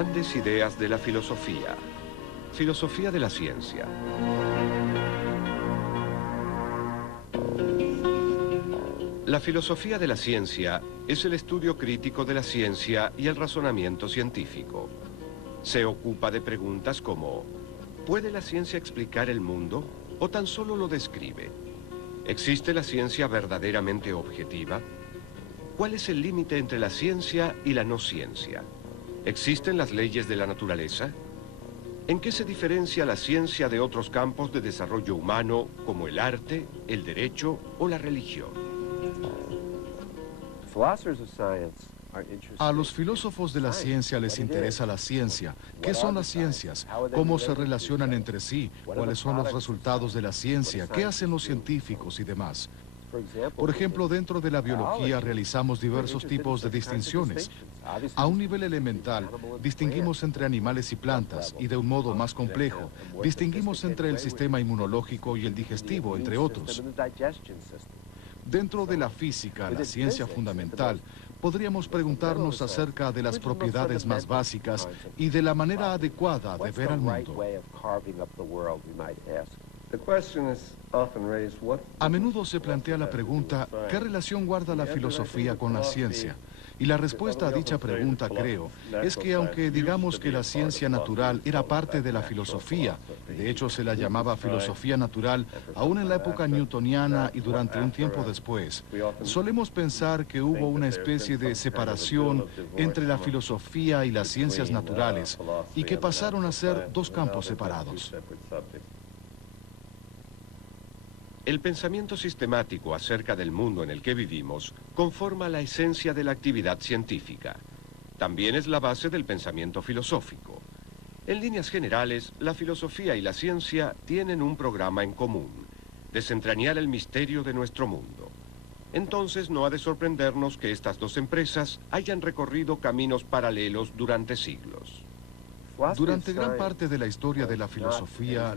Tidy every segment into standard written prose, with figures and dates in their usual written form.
Grandes ideas de la filosofía. Filosofía de la ciencia. La filosofía de la ciencia es el estudio crítico de la ciencia y el razonamiento científico. Se ocupa de preguntas como: ¿puede la ciencia explicar el mundo o tan solo lo describe? ¿Existe la ciencia verdaderamente objetiva? ¿Cuál es el límite entre la ciencia y la no ciencia? ¿Existen las leyes de la naturaleza? ¿En qué se diferencia la ciencia de otros campos de desarrollo humano como el arte, el derecho o la religión? A los filósofos de la ciencia les interesa la ciencia. ¿Qué son las ciencias? ¿Cómo se relacionan entre sí? ¿Cuáles son los resultados de la ciencia? ¿Qué hacen los científicos y demás? Por ejemplo, dentro de la biología realizamos diversos tipos de distinciones. A un nivel elemental, distinguimos entre animales y plantas, y de un modo más complejo, distinguimos entre el sistema inmunológico y el digestivo, entre otros. Dentro de la física, la ciencia fundamental, podríamos preguntarnos acerca de las propiedades más básicas y de la manera adecuada de ver al mundo. A menudo se plantea la pregunta: ¿qué relación guarda la filosofía con la ciencia? Y la respuesta a dicha pregunta, creo, es que aunque digamos que la ciencia natural era parte de la filosofía, de hecho se la llamaba filosofía natural, aún en la época newtoniana y durante un tiempo después, solemos pensar que hubo una especie de separación entre la filosofía y las ciencias naturales, y que pasaron a ser dos campos separados. El pensamiento sistemático acerca del mundo en el que vivimos conforma la esencia de la actividad científica. También es la base del pensamiento filosófico. En líneas generales, la filosofía y la ciencia tienen un programa en común: desentrañar el misterio de nuestro mundo. Entonces no ha de sorprendernos que estas dos empresas hayan recorrido caminos paralelos durante siglos. Durante gran parte de la historia de la filosofía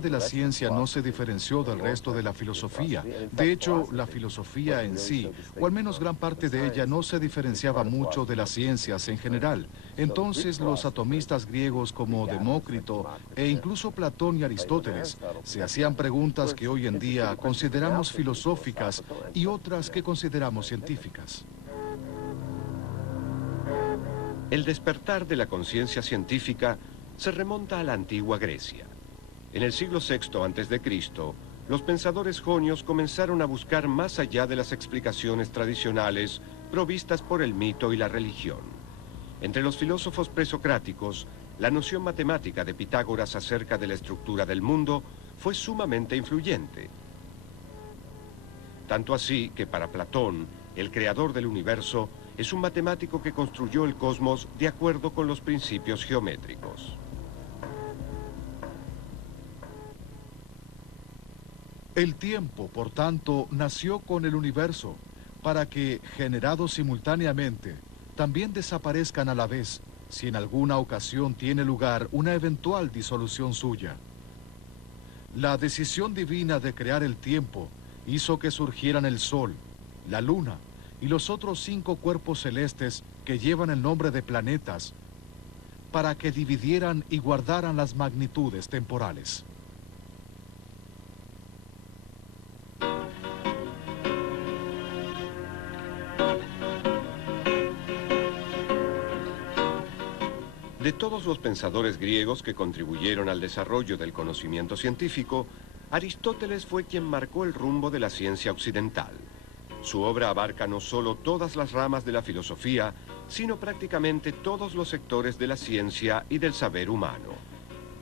de la ciencia no se diferenció del resto de la filosofía. De hecho, la filosofía en sí, o al menos gran parte de ella, no se diferenciaba mucho de las ciencias en general. Entonces, los atomistas griegos como Demócrito e incluso Platón y Aristóteles se hacían preguntas que hoy en día consideramos filosóficas y otras que consideramos científicas. El despertar de la conciencia científica se remonta a la antigua Grecia. En el siglo VI a.C., los pensadores jonios comenzaron a buscar más allá de las explicaciones tradicionales provistas por el mito y la religión. Entre los filósofos presocráticos, la noción matemática de Pitágoras acerca de la estructura del mundo fue sumamente influyente. Tanto así que para Platón, el creador del universo, es un matemático que construyó el cosmos de acuerdo con los principios geométricos. El tiempo, por tanto, nació con el universo, para que, generados simultáneamente, también desaparezcan a la vez, si en alguna ocasión tiene lugar una eventual disolución suya. La decisión divina de crear el tiempo hizo que surgieran el Sol, la Luna y los otros 5 cuerpos celestes que llevan el nombre de planetas, para que dividieran y guardaran las magnitudes temporales. De todos los pensadores griegos que contribuyeron al desarrollo del conocimiento científico, Aristóteles fue quien marcó el rumbo de la ciencia occidental. Su obra abarca no solo todas las ramas de la filosofía, sino prácticamente todos los sectores de la ciencia y del saber humano.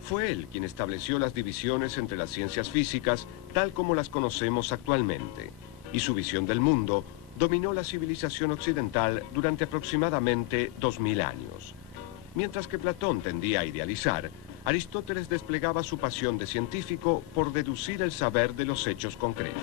Fue él quien estableció las divisiones entre las ciencias físicas tal como las conocemos actualmente, y su visión del mundo dominó la civilización occidental durante aproximadamente 2000 años. Mientras que Platón tendía a idealizar, Aristóteles desplegaba su pasión de científico por deducir el saber de los hechos concretos.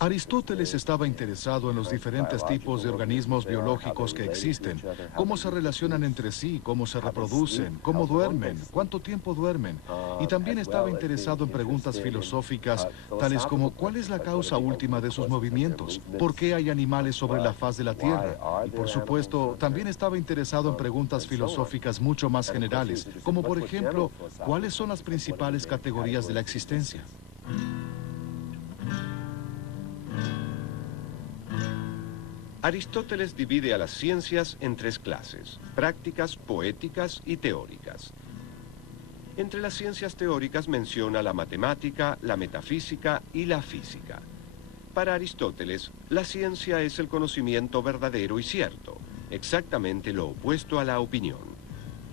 Aristóteles estaba interesado en los diferentes tipos de organismos biológicos que existen, cómo se relacionan entre sí, cómo se reproducen, cómo duermen, cuánto tiempo duermen, y también estaba interesado en preguntas filosóficas, tales como ¿cuál es la causa última de sus movimientos? ¿Por qué hay animales sobre la faz de la Tierra? Y por supuesto, también estaba interesado en preguntas filosóficas mucho más generales, como por ejemplo, ¿cuáles son las principales categorías de la existencia? Aristóteles divide a las ciencias en tres clases: prácticas, poéticas y teóricas. Entre las ciencias teóricas menciona la matemática, la metafísica y la física. Para Aristóteles, la ciencia es el conocimiento verdadero y cierto, exactamente lo opuesto a la opinión.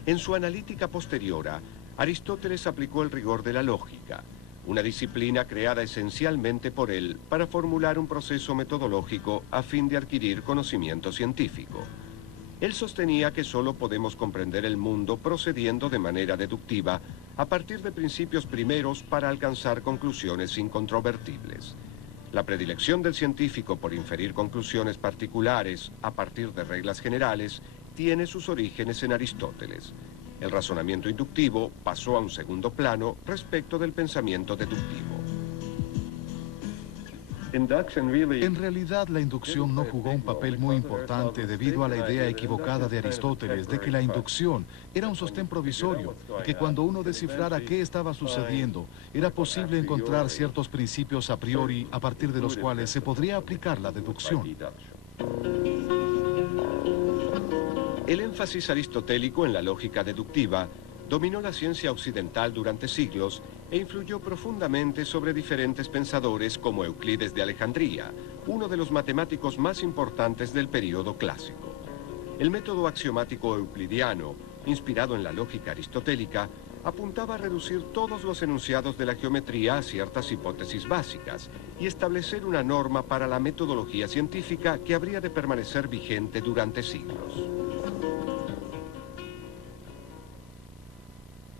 En su analítica posteriora, Aristóteles aplicó el rigor de la lógica, una disciplina creada esencialmente por él para formular un proceso metodológico a fin de adquirir conocimiento científico. Él sostenía que solo podemos comprender el mundo procediendo de manera deductiva a partir de principios primeros para alcanzar conclusiones incontrovertibles. La predilección del científico por inferir conclusiones particulares a partir de reglas generales tiene sus orígenes en Aristóteles. El razonamiento inductivo pasó a un segundo plano respecto del pensamiento deductivo. En realidad, la inducción no jugó un papel muy importante debido a la idea equivocada de Aristóteles de que la inducción era un sostén provisorio, y que cuando uno descifrara qué estaba sucediendo, era posible encontrar ciertos principios a priori a partir de los cuales se podría aplicar la deducción. El énfasis aristotélico en la lógica deductiva dominó la ciencia occidental durante siglos e influyó profundamente sobre diferentes pensadores como Euclides de Alejandría, uno de los matemáticos más importantes del período clásico. El método axiomático euclidiano, inspirado en la lógica aristotélica, apuntaba a reducir todos los enunciados de la geometría a ciertas hipótesis básicas y establecer una norma para la metodología científica que habría de permanecer vigente durante siglos.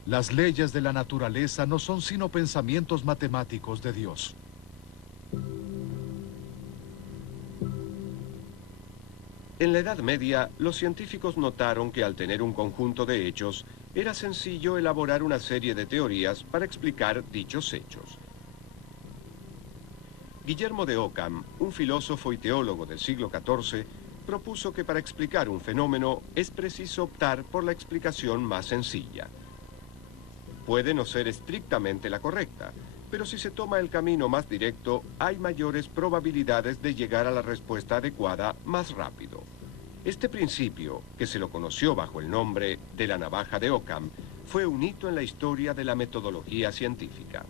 Las leyes de la naturaleza no son sino pensamientos matemáticos de Dios. En la Edad Media, los científicos notaron que al tener un conjunto de hechos, era sencillo elaborar una serie de teorías para explicar dichos hechos. Guillermo de Ockham, un filósofo y teólogo del siglo XIV, propuso que para explicar un fenómeno es preciso optar por la explicación más sencilla. Puede no ser estrictamente la correcta, pero si se toma el camino más directo, hay mayores probabilidades de llegar a la respuesta adecuada más rápido. Este principio, que se lo conoció bajo el nombre de la navaja de Ockham, fue un hito en la historia de la metodología científica.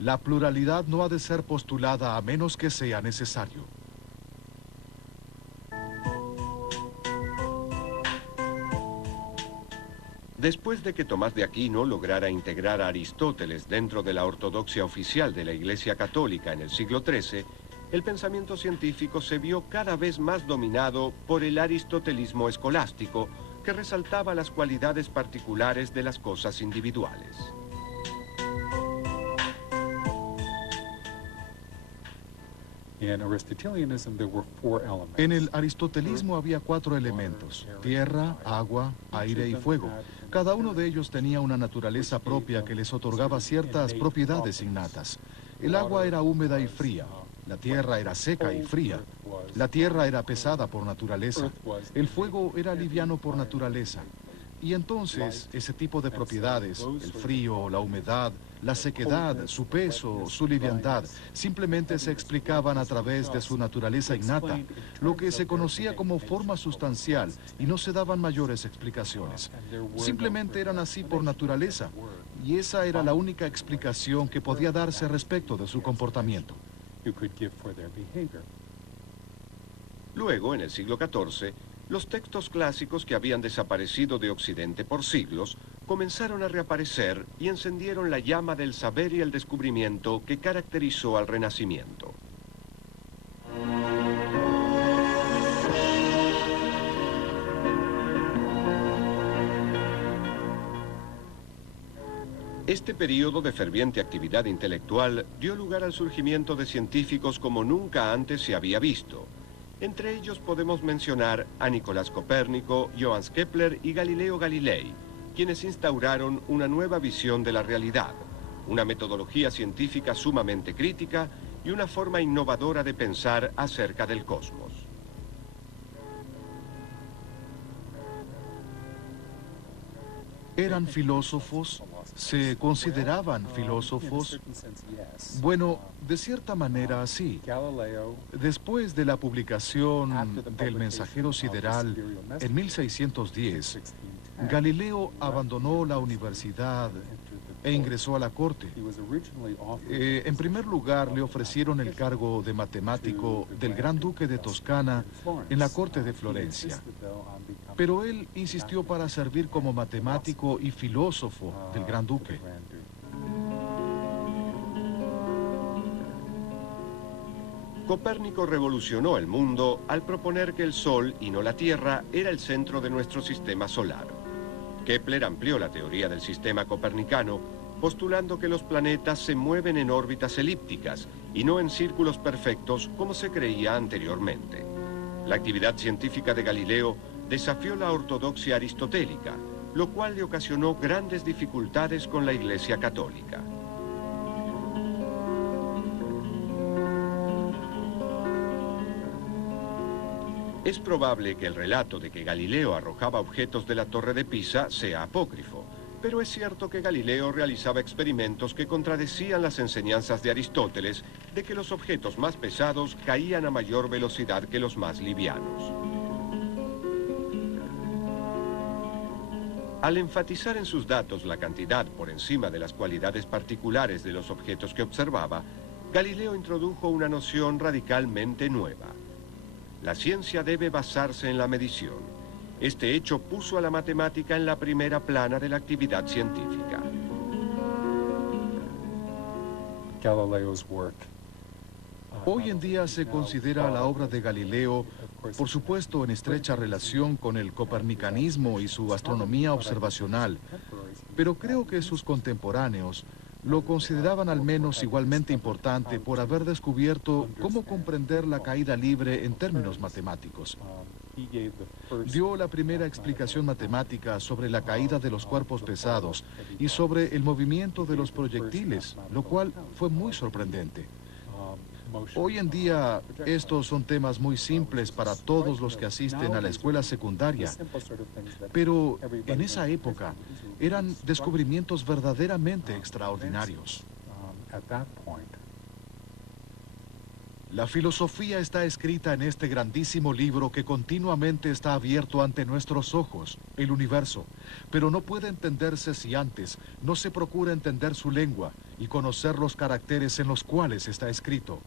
La pluralidad no ha de ser postulada a menos que sea necesario. Después de que Tomás de Aquino lograra integrar a Aristóteles dentro de la ortodoxia oficial de la Iglesia Católica en el siglo XIII, el pensamiento científico se vio cada vez más dominado por el aristotelismo escolástico, que resaltaba las cualidades particulares de las cosas individuales. En el aristotelismo había 4 elementos: tierra, agua, aire y fuego. Cada uno de ellos tenía una naturaleza propia que les otorgaba ciertas propiedades innatas. El agua era húmeda y fría. La tierra era seca y fría. La tierra era pesada por naturaleza. El fuego era liviano por naturaleza. Y entonces, ese tipo de propiedades, el frío, la humedad, la sequedad, su peso, su liviandad, simplemente se explicaban a través de su naturaleza innata, lo que se conocía como forma sustancial, y no se daban mayores explicaciones. Simplemente eran así por naturaleza, y esa era la única explicación que podía darse respecto de su comportamiento. Luego, en el siglo XIV, los textos clásicos que habían desaparecido de Occidente por siglos comenzaron a reaparecer y encendieron la llama del saber y el descubrimiento que caracterizó al Renacimiento. Este periodo de ferviente actividad intelectual dio lugar al surgimiento de científicos como nunca antes se había visto. Entre ellos podemos mencionar a Nicolás Copérnico, Johannes Kepler y Galileo Galilei, quienes instauraron una nueva visión de la realidad, una metodología científica sumamente crítica y una forma innovadora de pensar acerca del cosmos. ¿Eran filósofos? ¿Se consideraban filósofos? Bueno, de cierta manera sí. Después de la publicación del Mensajero Sideral en 1610, Galileo abandonó la universidad e ingresó a la corte. En primer lugar, le ofrecieron el cargo de matemático del Gran Duque de Toscana en la corte de Florencia. Pero él insistió para servir como matemático y filósofo del Gran Duque. Copérnico revolucionó el mundo al proponer que el Sol, y no la Tierra, era el centro de nuestro sistema solar. Kepler amplió la teoría del sistema copernicano, postulando que los planetas se mueven en órbitas elípticas y no en círculos perfectos como se creía anteriormente. La actividad científica de Galileo desafió la ortodoxia aristotélica, lo cual le ocasionó grandes dificultades con la Iglesia Católica. Es probable que el relato de que Galileo arrojaba objetos de la Torre de Pisa sea apócrifo, pero es cierto que Galileo realizaba experimentos que contradecían las enseñanzas de Aristóteles de que los objetos más pesados caían a mayor velocidad que los más livianos. Al enfatizar en sus datos la cantidad por encima de las cualidades particulares de los objetos que observaba, Galileo introdujo una noción radicalmente nueva. La ciencia debe basarse en la medición. Este hecho puso a la matemática en la primera plana de la actividad científica. Hoy en día se considera la obra de Galileo, por supuesto, en estrecha relación con el copernicanismo y su astronomía observacional, pero creo que sus contemporáneos lo consideraban al menos igualmente importante por haber descubierto cómo comprender la caída libre en términos matemáticos. Dio la primera explicación matemática sobre la caída de los cuerpos pesados y sobre el movimiento de los proyectiles, lo cual fue muy sorprendente. Hoy en día, estos son temas muy simples para todos los que asisten a la escuela secundaria, pero en esa época eran descubrimientos verdaderamente extraordinarios. La filosofía está escrita en este grandísimo libro que continuamente está abierto ante nuestros ojos, el universo, pero no puede entenderse si antes no se procura entender su lengua y conocer los caracteres en los cuales está escrito.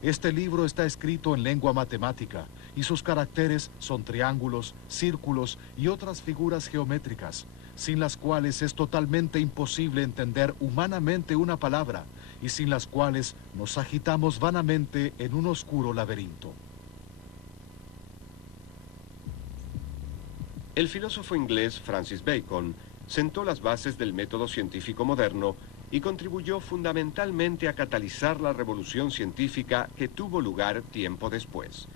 Este libro está escrito en lengua matemática y sus caracteres son triángulos, círculos y otras figuras geométricas, sin las cuales es totalmente imposible entender humanamente una palabra y sin las cuales nos agitamos vanamente en un oscuro laberinto. El filósofo inglés Francis Bacon sentó las bases del método científico moderno y contribuyó fundamentalmente a catalizar la revolución científica que tuvo lugar tiempo después.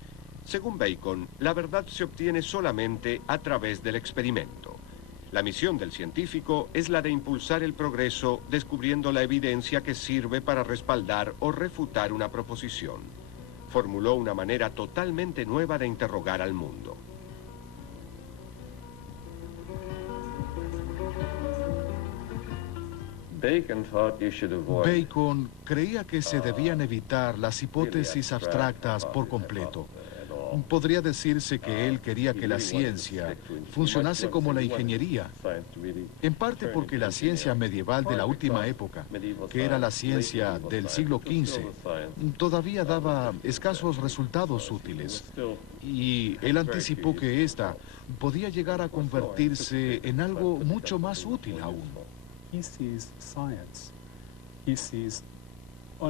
Según Bacon, la verdad se obtiene solamente a través del experimento. La misión del científico es la de impulsar el progreso descubriendo la evidencia que sirve para respaldar o refutar una proposición. Formuló una manera totalmente nueva de interrogar al mundo. Bacon creía que se debían evitar las hipótesis abstractas por completo. Podría decirse que él quería que la ciencia funcionase como la ingeniería, en parte porque la ciencia medieval de la última época, que era la ciencia del siglo XV, todavía daba escasos resultados útiles. Y él anticipó que ésta podía llegar a convertirse en algo mucho más útil aún.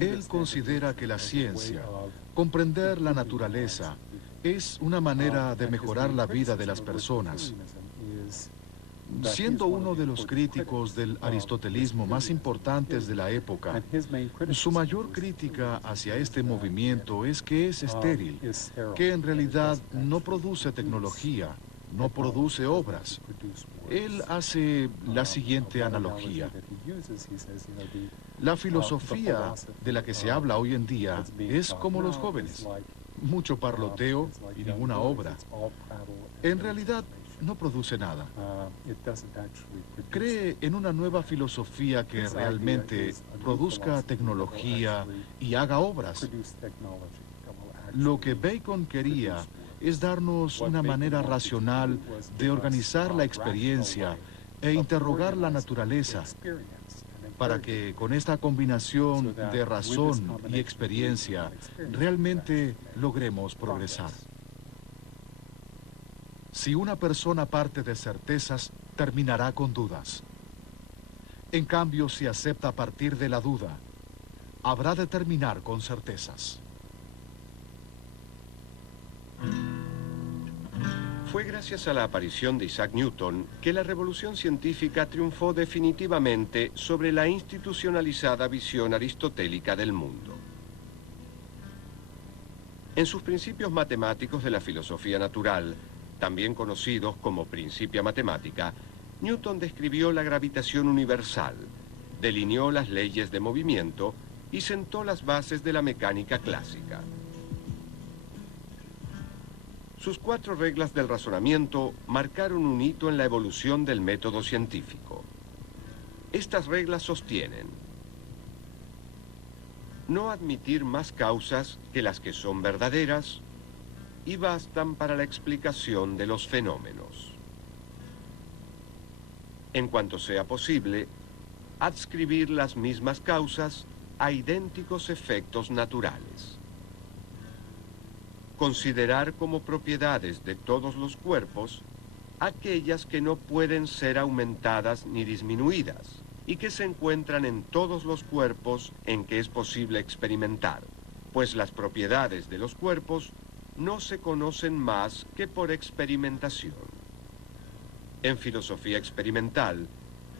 Él considera que la ciencia, comprender la naturaleza, es una manera de mejorar la vida de las personas. Siendo uno de los críticos del aristotelismo más importantes de la época, su mayor crítica hacia este movimiento es que es estéril, que en realidad no produce tecnología, no produce obras. Él hace la siguiente analogía. La filosofía de la que se habla hoy en día es como los jóvenes, mucho parloteo y ninguna obra. En realidad, no produce nada. Cree en una nueva filosofía que realmente produzca tecnología y haga obras. Lo que Bacon quería es darnos una manera racional de organizar la experiencia e interrogar la naturaleza, para que con esta combinación de razón y experiencia realmente logremos progresar. Si una persona parte de certezas, terminará con dudas. En cambio, si acepta partir de la duda, habrá de terminar con certezas. Fue gracias a la aparición de Isaac Newton que la revolución científica triunfó definitivamente sobre la institucionalizada visión aristotélica del mundo. En sus principios matemáticos de la filosofía natural, también conocidos como Principia Mathematica, Newton describió la gravitación universal, delineó las leyes de movimiento y sentó las bases de la mecánica clásica. Sus 4 reglas del razonamiento marcaron un hito en la evolución del método científico. Estas reglas sostienen: no admitir más causas que las que son verdaderas y bastan para la explicación de los fenómenos. En cuanto sea posible, adscribir las mismas causas a idénticos efectos naturales. Considerar como propiedades de todos los cuerpos aquellas que no pueden ser aumentadas ni disminuidas y que se encuentran en todos los cuerpos en que es posible experimentar, pues las propiedades de los cuerpos no se conocen más que por experimentación. En filosofía experimental,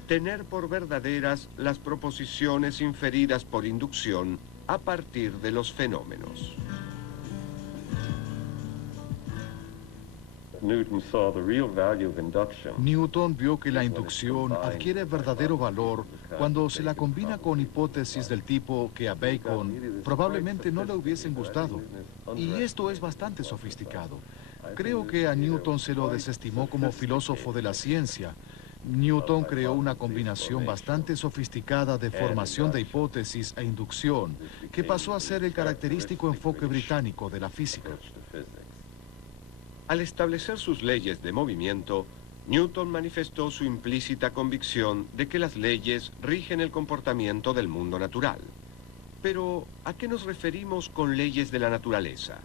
tener por verdaderas las proposiciones inferidas por inducción a partir de los fenómenos. Newton vio que la inducción adquiere verdadero valor cuando se la combina con hipótesis del tipo que a Bacon probablemente no le hubiesen gustado. Y esto es bastante sofisticado. Creo que a Newton se lo desestimó como filósofo de la ciencia. Newton creó una combinación bastante sofisticada de formación de hipótesis e inducción, que pasó a ser el característico enfoque británico de la física. Al establecer sus leyes de movimiento, Newton manifestó su implícita convicción de que las leyes rigen el comportamiento del mundo natural. Pero, ¿a qué nos referimos con leyes de la naturaleza?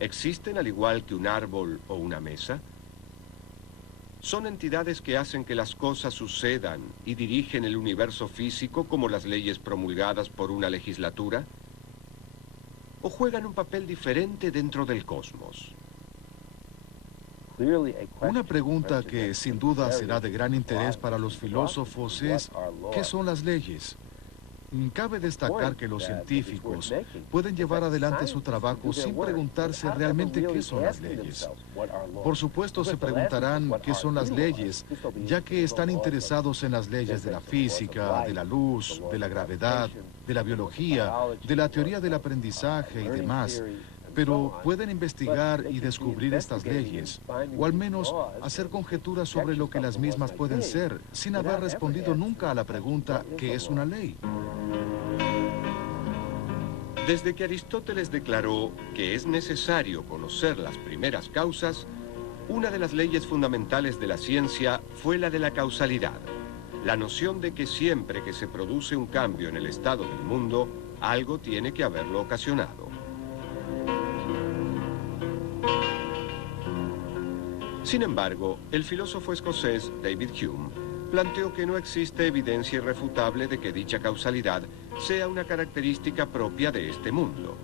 ¿Existen al igual que un árbol o una mesa? ¿Son entidades que hacen que las cosas sucedan y dirigen el universo físico como las leyes promulgadas por una legislatura? ¿O juegan un papel diferente dentro del cosmos? Una pregunta que sin duda será de gran interés para los filósofos es: ¿qué son las leyes? Cabe destacar que los científicos pueden llevar adelante su trabajo sin preguntarse realmente qué son las leyes. Por supuesto se preguntarán qué son las leyes, ya que están interesados en las leyes de la física, de la luz, de la gravedad, de la biología, de la teoría del aprendizaje y demás. Pero pueden investigar y descubrir estas leyes, o al menos hacer conjeturas sobre lo que las mismas pueden ser, sin haber respondido nunca a la pregunta ¿qué es una ley? Desde que Aristóteles declaró que es necesario conocer las primeras causas, una de las leyes fundamentales de la ciencia fue la de la causalidad, la noción de que siempre que se produce un cambio en el estado del mundo, algo tiene que haberlo ocasionado. Sin embargo, el filósofo escocés David Hume planteó que no existe evidencia irrefutable de que dicha causalidad sea una característica propia de este mundo.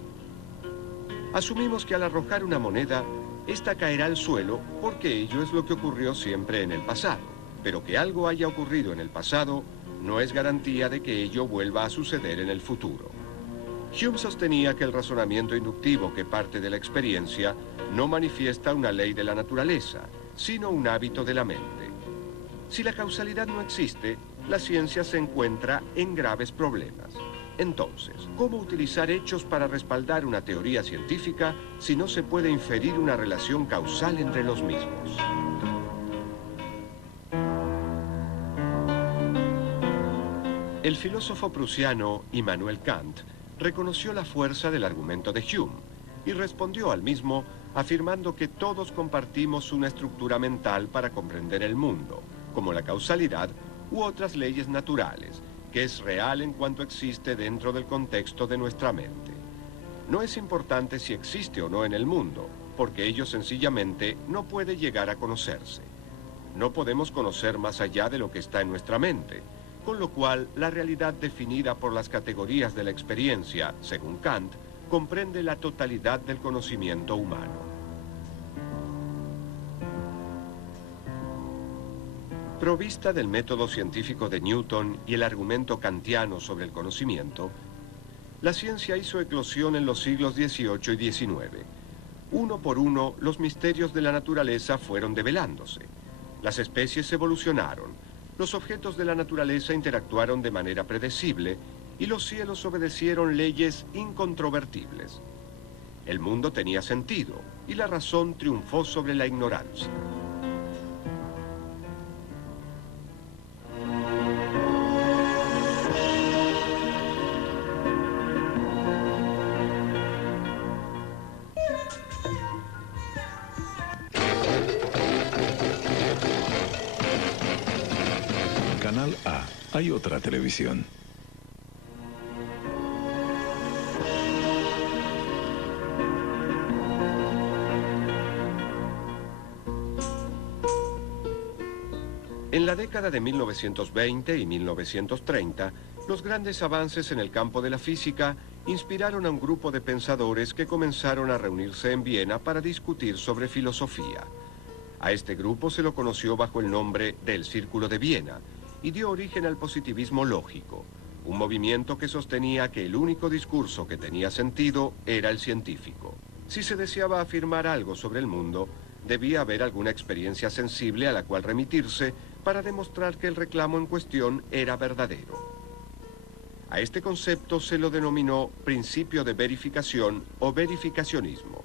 Asumimos que al arrojar una moneda, esta caerá al suelo porque ello es lo que ocurrió siempre en el pasado. pero que algo haya ocurrido en el pasado no es garantía de que ello vuelva a suceder en el futuro. Hume sostenía que el razonamiento inductivo que parte de la experiencia no manifiesta una ley de la naturaleza, sino un hábito de la mente. Si la causalidad no existe, la ciencia se encuentra en graves problemas. Entonces, ¿cómo utilizar hechos para respaldar una teoría científica si no se puede inferir una relación causal entre los mismos? El filósofo prusiano Immanuel Kant reconoció la fuerza del argumento de Hume y respondió al mismo afirmando que todos compartimos una estructura mental para comprender el mundo, como la causalidad u otras leyes naturales, que es real en cuanto existe dentro del contexto de nuestra mente. No es importante si existe o no en el mundo, porque ello sencillamente no puede llegar a conocerse. No podemos conocer más allá de lo que está en nuestra mente, con lo cual la realidad definida por las categorías de la experiencia, según Kant, comprende la totalidad del conocimiento humano. Provista del método científico de Newton y el argumento kantiano sobre el conocimiento, la ciencia hizo eclosión en los siglos XVIII y XIX. Uno por uno, los misterios de la naturaleza fueron develándose. Las especies evolucionaron, los objetos de la naturaleza interactuaron de manera predecible y los cielos obedecieron leyes incontrovertibles. El mundo tenía sentido y la razón triunfó sobre la ignorancia. Canal A. Hay otra televisión. En la década de 1920 y 1930, los grandes avances en el campo de la física inspiraron a un grupo de pensadores que comenzaron a reunirse en Viena para discutir sobre filosofía. A este grupo se lo conoció bajo el nombre del Círculo de Viena y dio origen al positivismo lógico, un movimiento que sostenía que el único discurso que tenía sentido era el científico. Si se deseaba afirmar algo sobre el mundo, debía haber alguna experiencia sensible a la cual remitirse para demostrar que el reclamo en cuestión era verdadero. A este concepto se lo denominó principio de verificación o verificacionismo.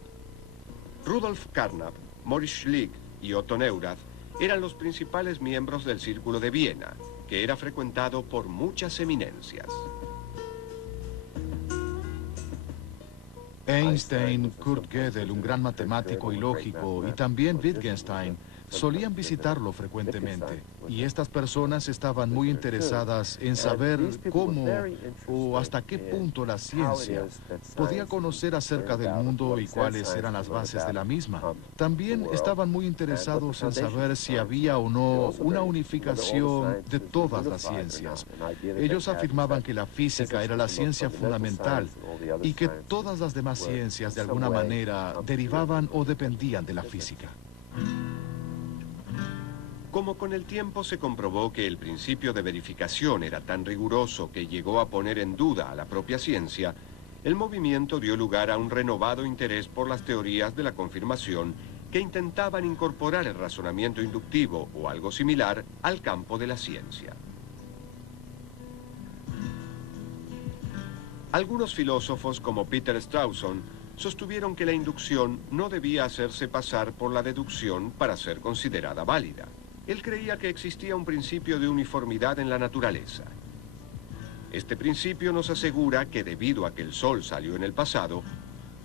Rudolf Carnap, Maurice Schlick y Otto Neurath eran los principales miembros del Círculo de Viena, que era frecuentado por muchas eminencias. Einstein, Kurt Gödel, un gran matemático y lógico, y también Wittgenstein, solían visitarlo frecuentemente. Y estas personas estaban muy interesadas en saber cómo o hasta qué punto la ciencia podía conocer acerca del mundo y cuáles eran las bases de la misma. También estaban muy interesados en saber si había o no una unificación de todas las ciencias. Ellos afirmaban que la física era la ciencia fundamental y que todas las demás ciencias de alguna manera derivaban o dependían de la física. Como con el tiempo se comprobó que el principio de verificación era tan riguroso que llegó a poner en duda a la propia ciencia, el movimiento dio lugar a un renovado interés por las teorías de la confirmación que intentaban incorporar el razonamiento inductivo o algo similar al campo de la ciencia. Algunos filósofos como Peter Strawson sostuvieron que la inducción no debía hacerse pasar por la deducción para ser considerada válida. Él creía que existía un principio de uniformidad en la naturaleza. Este principio nos asegura que debido a que el Sol salió en el pasado,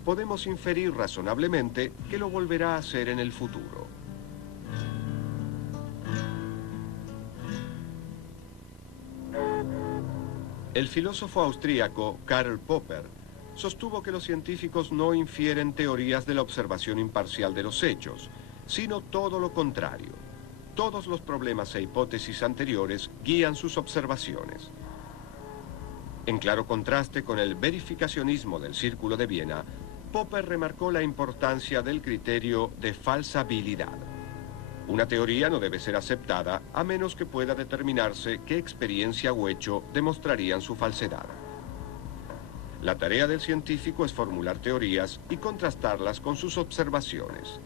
podemos inferir razonablemente que lo volverá a hacer en el futuro. El filósofo austríaco Karl Popper sostuvo que los científicos no infieren teorías de la observación imparcial de los hechos, sino todo lo contrario. Todos los problemas e hipótesis anteriores guían sus observaciones. En claro contraste con el verificacionismo del Círculo de Viena, Popper remarcó la importancia del criterio de falsabilidad. Una teoría no debe ser aceptada a menos que pueda determinarse qué experiencia o hecho demostrarían su falsedad. La tarea del científico es formular teorías y contrastarlas con sus observaciones.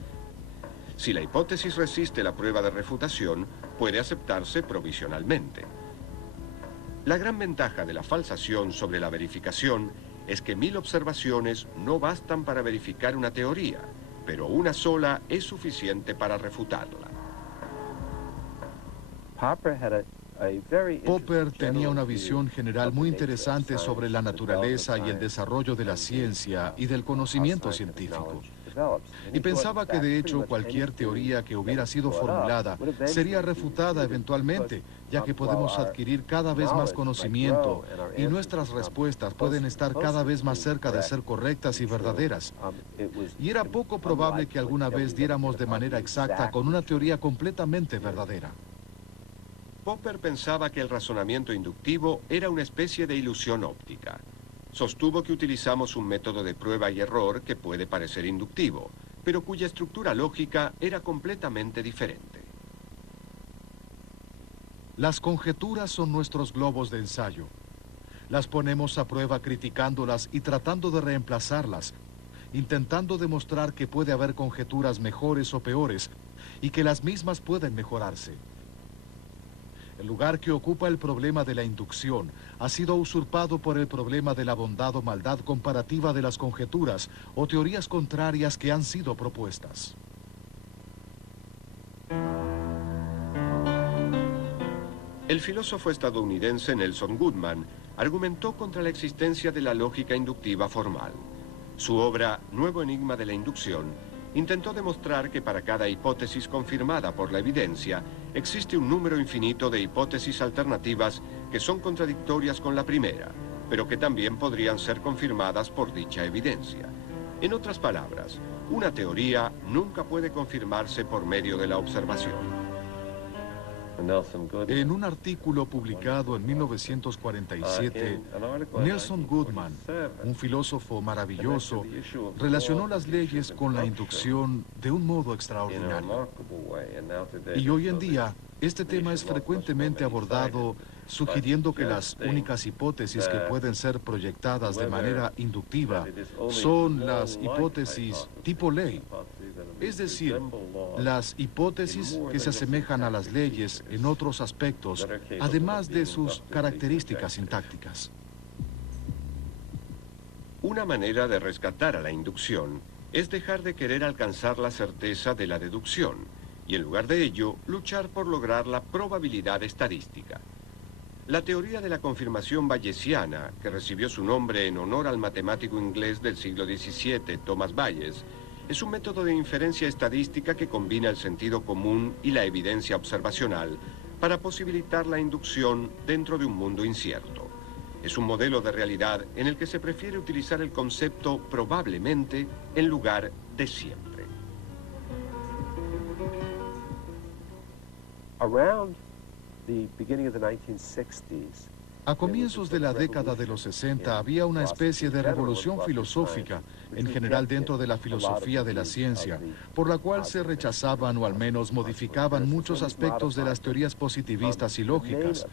Si la hipótesis resiste la prueba de refutación, puede aceptarse provisionalmente. La gran ventaja de la falsación sobre la verificación es que 1000 observaciones no bastan para verificar una teoría, pero una sola es suficiente para refutarla. Popper tenía una visión general muy interesante sobre la naturaleza y el desarrollo de la ciencia y del conocimiento científico. Y pensaba que de hecho cualquier teoría que hubiera sido formulada sería refutada eventualmente, ya que podemos adquirir cada vez más conocimiento y nuestras respuestas pueden estar cada vez más cerca de ser correctas y verdaderas. Y era poco probable que alguna vez diéramos de manera exacta con una teoría completamente verdadera. Popper pensaba que el razonamiento inductivo era una especie de ilusión óptica. Sostuvo que utilizamos un método de prueba y error que puede parecer inductivo, pero cuya estructura lógica era completamente diferente. Las conjeturas son nuestros globos de ensayo. Las ponemos a prueba criticándolas y tratando de reemplazarlas, intentando demostrar que puede haber conjeturas mejores o peores y que las mismas pueden mejorarse. El lugar que ocupa el problema de la inducción ha sido usurpado por el problema de la bondad o maldad comparativa de las conjeturas o teorías contrarias que han sido propuestas. El filósofo estadounidense Nelson Goodman argumentó contra la existencia de la lógica inductiva formal. Su obra, Nuevo enigma de la inducción, intentó demostrar que para cada hipótesis confirmada por la evidencia, existe un número infinito de hipótesis alternativas que son contradictorias con la primera, pero que también podrían ser confirmadas por dicha evidencia. En otras palabras, una teoría nunca puede confirmarse por medio de la observación. En un artículo publicado en 1947, Nelson Goodman, un filósofo maravilloso, relacionó las leyes con la inducción de un modo extraordinario. Y hoy en día, este tema es frecuentemente abordado, sugiriendo que las únicas hipótesis que pueden ser proyectadas de manera inductiva son las hipótesis tipo ley. Es decir, las hipótesis que se asemejan a las leyes en otros aspectos, además de sus características sintácticas. Una manera de rescatar a la inducción es dejar de querer alcanzar la certeza de la deducción y en lugar de ello, luchar por lograr la probabilidad estadística. La teoría de la confirmación bayesiana, que recibió su nombre en honor al matemático inglés del siglo XVII, Thomas Bayes, es un método de inferencia estadística que combina el sentido común y la evidencia observacional para posibilitar la inducción dentro de un mundo incierto. Es un modelo de realidad en el que se prefiere utilizar el concepto probablemente en lugar de siempre. Around the beginning of the 1960s, A comienzos de la década de los 60 había una especie de revolución filosófica, en general dentro de la filosofía de la ciencia, por la cual se rechazaban o al menos modificaban muchos aspectos de las teorías positivistas y lógicas.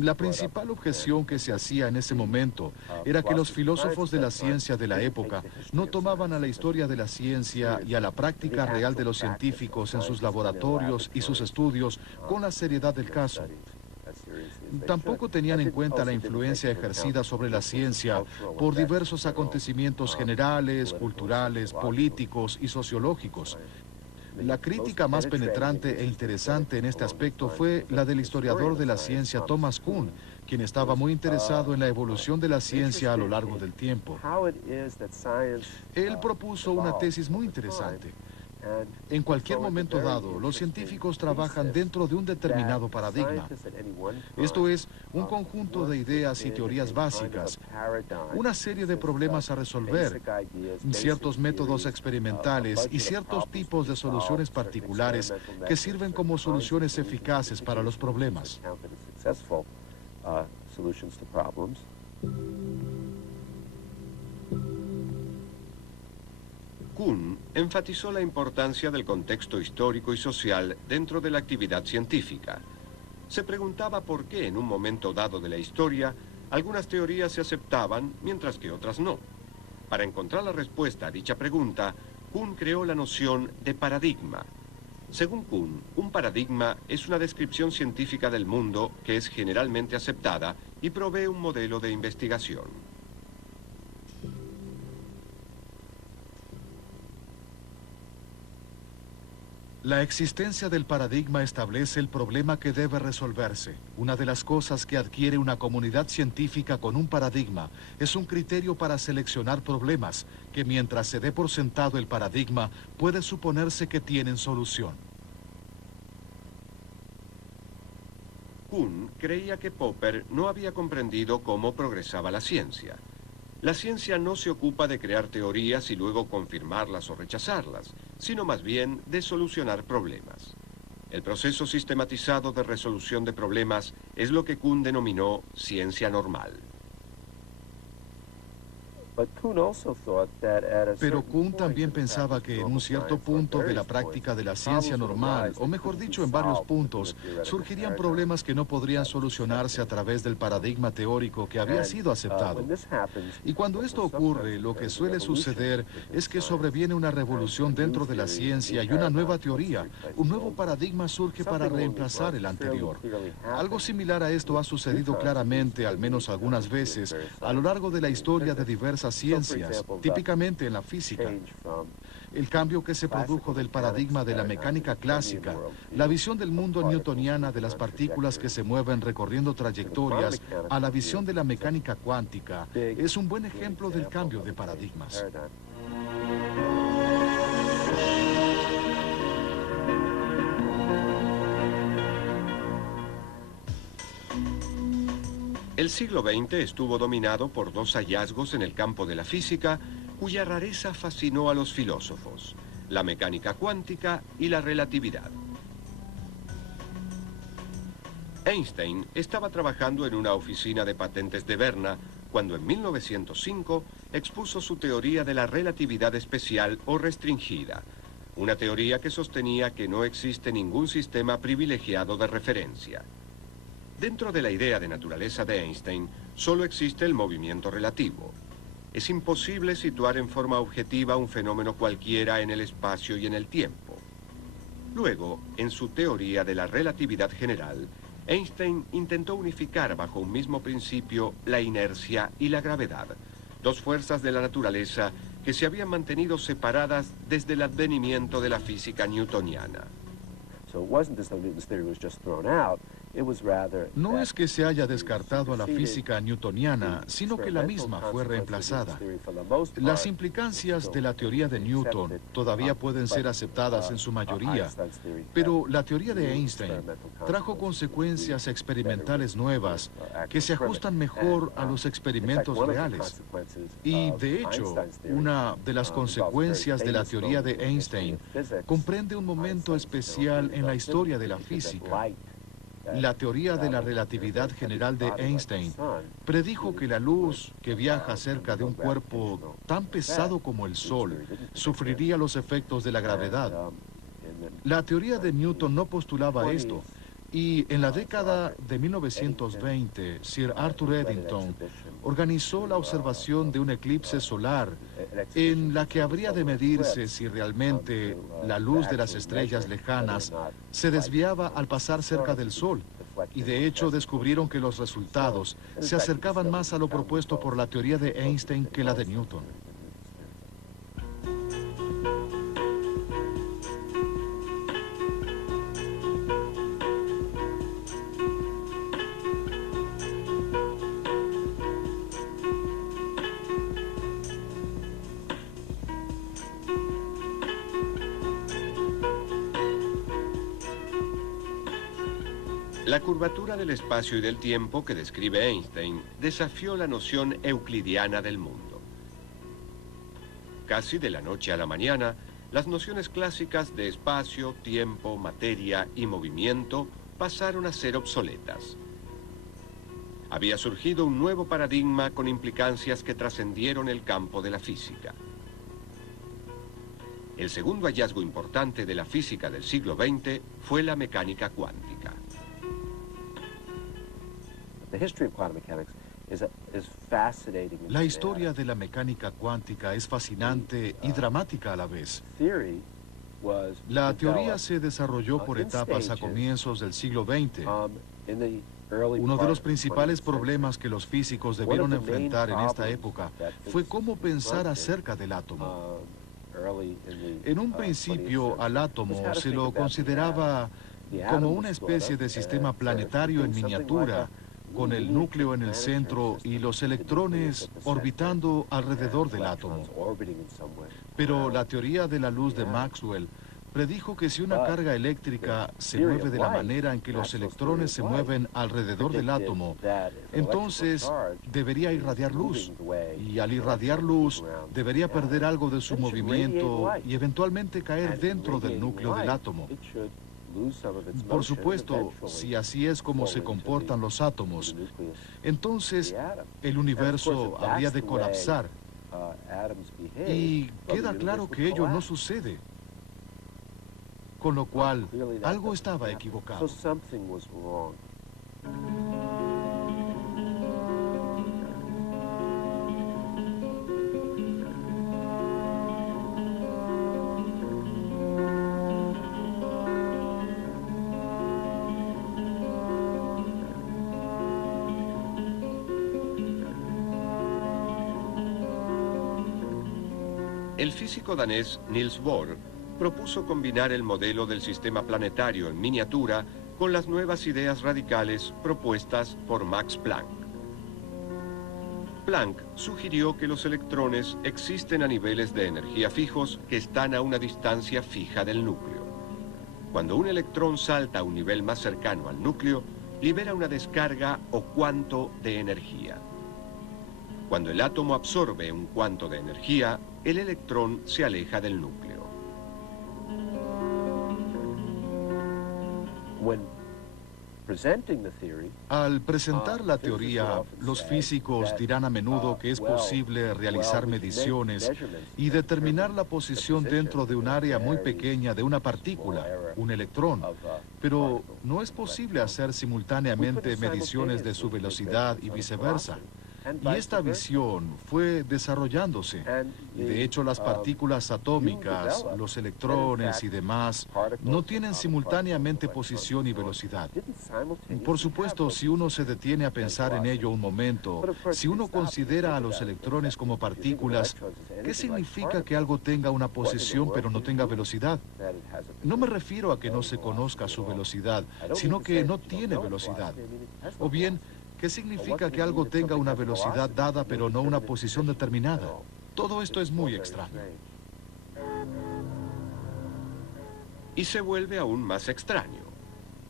La principal objeción que se hacía en ese momento era que los filósofos de la ciencia de la época no tomaban a la historia de la ciencia y a la práctica real de los científicos en sus laboratorios y sus estudios con la seriedad del caso. Tampoco tenían en cuenta la influencia ejercida sobre la ciencia por diversos acontecimientos generales, culturales, políticos y sociológicos. La crítica más penetrante e interesante en este aspecto fue la del historiador de la ciencia Thomas Kuhn, quien estaba muy interesado en la evolución de la ciencia a lo largo del tiempo. Él propuso una tesis muy interesante. En cualquier momento dado, los científicos trabajan dentro de un determinado paradigma. Esto es, un conjunto de ideas y teorías básicas, una serie de problemas a resolver, ciertos métodos experimentales y ciertos tipos de soluciones particulares que sirven como soluciones eficaces para los problemas. Kuhn enfatizó la importancia del contexto histórico y social dentro de la actividad científica. Se preguntaba por qué en un momento dado de la historia algunas teorías se aceptaban mientras que otras no. Para encontrar la respuesta a dicha pregunta, Kuhn creó la noción de paradigma. Según Kuhn, un paradigma es una descripción científica del mundo que es generalmente aceptada y provee un modelo de investigación. La existencia del paradigma establece el problema que debe resolverse. Una de las cosas que adquiere una comunidad científica con un paradigma es un criterio para seleccionar problemas que, mientras se dé por sentado el paradigma, puede suponerse que tienen solución. Kuhn creía que Popper no había comprendido cómo progresaba la ciencia. La ciencia no se ocupa de crear teorías y luego confirmarlas o rechazarlas, sino más bien de solucionar problemas. El proceso sistematizado de resolución de problemas es lo que Kuhn denominó ciencia normal. Pero Kuhn también pensaba que en un cierto punto de la práctica de la ciencia normal, o mejor dicho, en varios puntos, surgirían problemas que no podrían solucionarse a través del paradigma teórico que había sido aceptado. Y cuando esto ocurre, lo que suele suceder es que sobreviene una revolución dentro de la ciencia y una nueva teoría. Un nuevo paradigma surge para reemplazar el anterior. Algo similar a esto ha sucedido claramente, al menos algunas veces, a lo largo de la historia de diversas ciencias, típicamente en la física. El cambio que se produjo del paradigma de la mecánica clásica, la visión del mundo newtoniana de las partículas que se mueven recorriendo trayectorias, a la visión de la mecánica cuántica, es un buen ejemplo del cambio de paradigmas. El siglo XX estuvo dominado por dos hallazgos en el campo de la física cuya rareza fascinó a los filósofos: la mecánica cuántica y la relatividad. Einstein estaba trabajando en una oficina de patentes de Berna cuando en 1905 expuso su teoría de la relatividad especial o restringida, una teoría que sostenía que no existe ningún sistema privilegiado de referencia. Dentro de la idea de naturaleza de Einstein, solo existe el movimiento relativo. Es imposible situar en forma objetiva un fenómeno cualquiera en el espacio y en el tiempo. Luego, en su teoría de la relatividad general, Einstein intentó unificar bajo un mismo principio la inercia y la gravedad, dos fuerzas de la naturaleza que se habían mantenido separadas desde el advenimiento de la física newtoniana. No es que se haya descartado a la física newtoniana, sino que la misma fue reemplazada. Las implicancias de la teoría de Newton todavía pueden ser aceptadas en su mayoría, pero la teoría de Einstein trajo consecuencias experimentales nuevas que se ajustan mejor a los experimentos reales. Y, de hecho, una de las consecuencias de la teoría de Einstein comprende un momento especial en la historia de la física. La teoría de la relatividad general de Einstein predijo que la luz que viaja cerca de un cuerpo tan pesado como el Sol sufriría los efectos de la gravedad. La teoría de Newton no postulaba esto, y en la década de 1920, Sir Arthur Eddington organizó la observación de un eclipse solar en la que habría de medirse si realmente la luz de las estrellas lejanas se desviaba al pasar cerca del Sol. Y de hecho descubrieron que los resultados se acercaban más a lo propuesto por la teoría de Einstein que la de Newton. La curvatura del espacio y del tiempo que describe Einstein desafió la noción euclidiana del mundo. Casi de la noche a la mañana, las nociones clásicas de espacio, tiempo, materia y movimiento pasaron a ser obsoletas. Había surgido un nuevo paradigma con implicancias que trascendieron el campo de la física. El segundo hallazgo importante de la física del siglo XX fue la mecánica cuántica. La historia de la mecánica cuántica es fascinante y dramática a la vez. La teoría se desarrolló por etapas a comienzos del siglo XX. Uno de los principales problemas que los físicos debieron enfrentar en esta época fue cómo pensar acerca del átomo. En un principio, al átomo se lo consideraba como una especie de sistema planetario en miniatura, con el núcleo en el centro y los electrones orbitando alrededor del átomo. Pero la teoría de la luz de Maxwell predijo que si una carga eléctrica se mueve de la manera en que los electrones se mueven alrededor del átomo, entonces debería irradiar luz, y al irradiar luz debería perder algo de su movimiento y eventualmente caer dentro del núcleo del átomo. Por supuesto, si así es como se comportan los átomos, entonces el universo habría de colapsar, y queda claro que ello no sucede. Con lo cual, algo estaba equivocado. El físico danés Niels Bohr propuso combinar el modelo del sistema planetario en miniatura con las nuevas ideas radicales propuestas por Max Planck. Planck sugirió que los electrones existen a niveles de energía fijos que están a una distancia fija del núcleo. Cuando un electrón salta a un nivel más cercano al núcleo, libera una descarga o cuanto de energía. Cuando el átomo absorbe un cuanto de energía, el electrón se aleja del núcleo. Al presentar la teoría, los físicos dirán a menudo que es posible realizar mediciones y determinar la posición dentro de un área muy pequeña de una partícula, un electrón, pero no es posible hacer simultáneamente mediciones de su velocidad y viceversa. Y esta visión fue desarrollándose. Y de hecho las partículas atómicas, los electrones y demás, no tienen simultáneamente posición y velocidad. Por supuesto, si uno se detiene a pensar en ello un momento, si uno considera a los electrones como partículas, ¿qué significa que algo tenga una posición pero no tenga velocidad? No me refiero a que no se conozca su velocidad, sino que no tiene velocidad. O bien, ¿qué significa que algo tenga una velocidad dada pero no una posición determinada? Todo esto es muy extraño. Y se vuelve aún más extraño.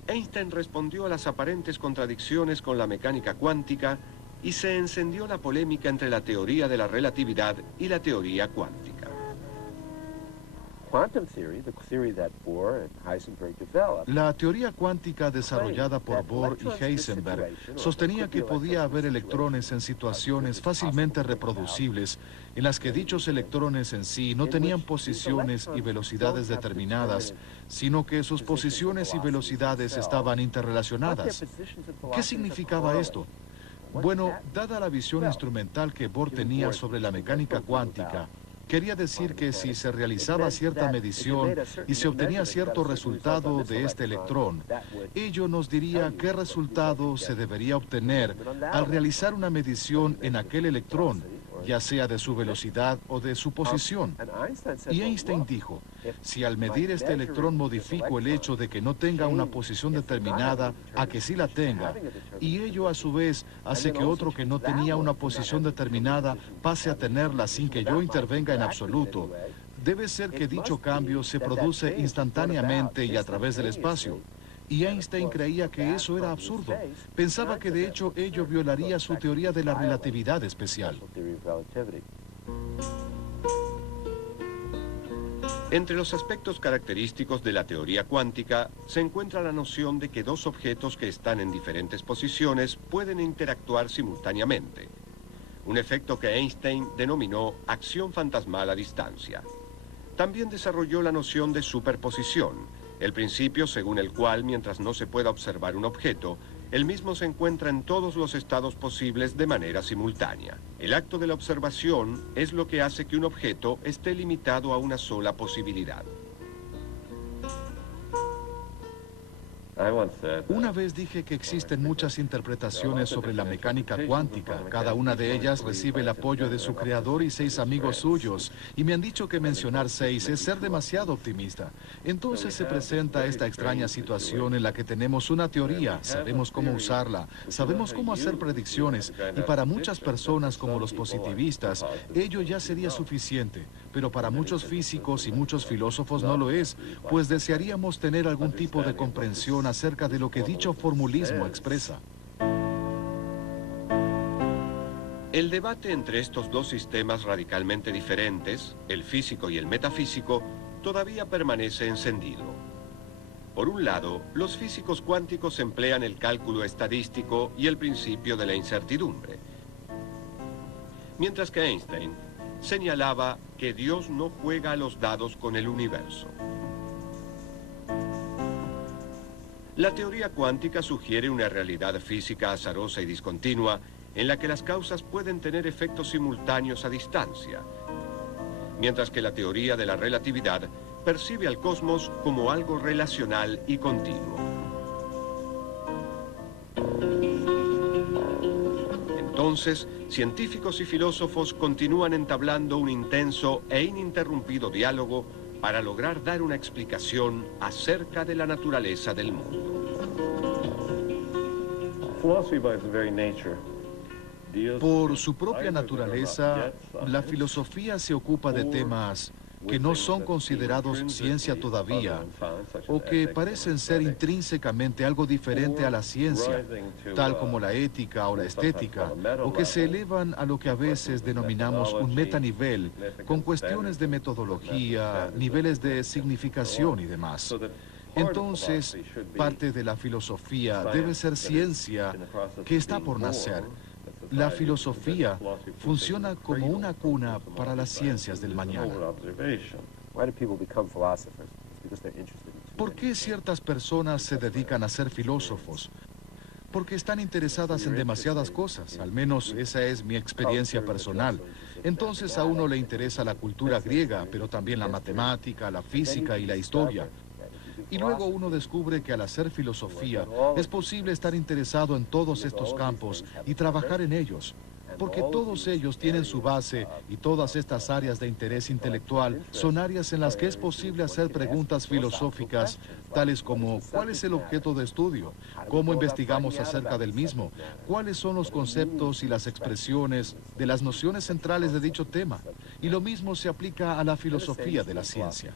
Einstein respondió a las aparentes contradicciones con la mecánica cuántica y se encendió la polémica entre la teoría de la relatividad y la teoría cuántica. La teoría cuántica desarrollada por Bohr y Heisenberg sostenía que podía haber electrones en situaciones fácilmente reproducibles en las que dichos electrones en sí no tenían posiciones y velocidades determinadas, sino que sus posiciones y velocidades estaban interrelacionadas. ¿Qué significaba esto? Bueno, dada la visión instrumental que Bohr tenía sobre la mecánica cuántica, quería decir que si se realizaba cierta medición y se obtenía cierto resultado de este electrón, ello nos diría qué resultado se debería obtener al realizar una medición en aquel electrón, ya sea de su velocidad o de su posición. Y Einstein dijo, si al medir este electrón modifico el hecho de que no tenga una posición determinada a que sí la tenga, y ello a su vez hace que otro que no tenía una posición determinada pase a tenerla sin que yo intervenga en absoluto, debe ser que dicho cambio se produce instantáneamente y a través del espacio. Y Einstein creía que eso era absurdo. Pensaba que de hecho ello violaría su teoría de la relatividad especial. Entre los aspectos característicos de la teoría cuántica se encuentra la noción de que dos objetos que están en diferentes posiciones pueden interactuar simultáneamente. Un efecto que Einstein denominó acción fantasmal a distancia. También desarrolló la noción de superposición, el principio según el cual, mientras no se pueda observar un objeto, el mismo se encuentra en todos los estados posibles de manera simultánea. El acto de la observación es lo que hace que un objeto esté limitado a una sola posibilidad. Una vez dije que existen muchas interpretaciones sobre la mecánica cuántica. Cada una de ellas recibe el apoyo de su creador y 6 amigos suyos. Y me han dicho que mencionar 6 es ser demasiado optimista. Entonces se presenta esta extraña situación en la que tenemos una teoría, sabemos cómo usarla, sabemos cómo hacer predicciones. Y para muchas personas como los positivistas, ello ya sería suficiente. Pero para muchos físicos y muchos filósofos no lo es, pues desearíamos tener algún tipo de comprensión acerca de lo que dicho formulismo expresa. El debate entre estos dos sistemas radicalmente diferentes, el físico y el metafísico, todavía permanece encendido. Por un lado, los físicos cuánticos emplean el cálculo estadístico y el principio de la incertidumbre, mientras que Einstein señalaba que Dios no juega a los dados con el universo. La teoría cuántica sugiere una realidad física azarosa y discontinua en la que las causas pueden tener efectos simultáneos a distancia, mientras que la teoría de la relatividad percibe al cosmos como algo relacional y continuo. Entonces, científicos y filósofos continúan entablando un intenso e ininterrumpido diálogo para lograr dar una explicación acerca de la naturaleza del mundo. Por su propia naturaleza, la filosofía se ocupa de temas que no son considerados ciencia todavía, o que parecen ser intrínsecamente algo diferente a la ciencia, tal como la ética o la estética, o que se elevan a lo que a veces denominamos un metanivel, con cuestiones de metodología, niveles de significación y demás. Entonces, parte de la filosofía debe ser ciencia que está por nacer. La filosofía funciona como una cuna para las ciencias del mañana. ¿Por qué ciertas personas se dedican a ser filósofos? Porque están interesadas en demasiadas cosas, al menos esa es mi experiencia personal. Entonces a uno le interesa la cultura griega, pero también la matemática, la física y la historia. Y luego uno descubre que al hacer filosofía es posible estar interesado en todos estos campos y trabajar en ellos, porque todos ellos tienen su base y todas estas áreas de interés intelectual son áreas en las que es posible hacer preguntas filosóficas, tales como ¿cuál es el objeto de estudio? ¿Cómo investigamos acerca del mismo? ¿Cuáles son los conceptos y las expresiones de las nociones centrales de dicho tema? Y lo mismo se aplica a la filosofía de la ciencia.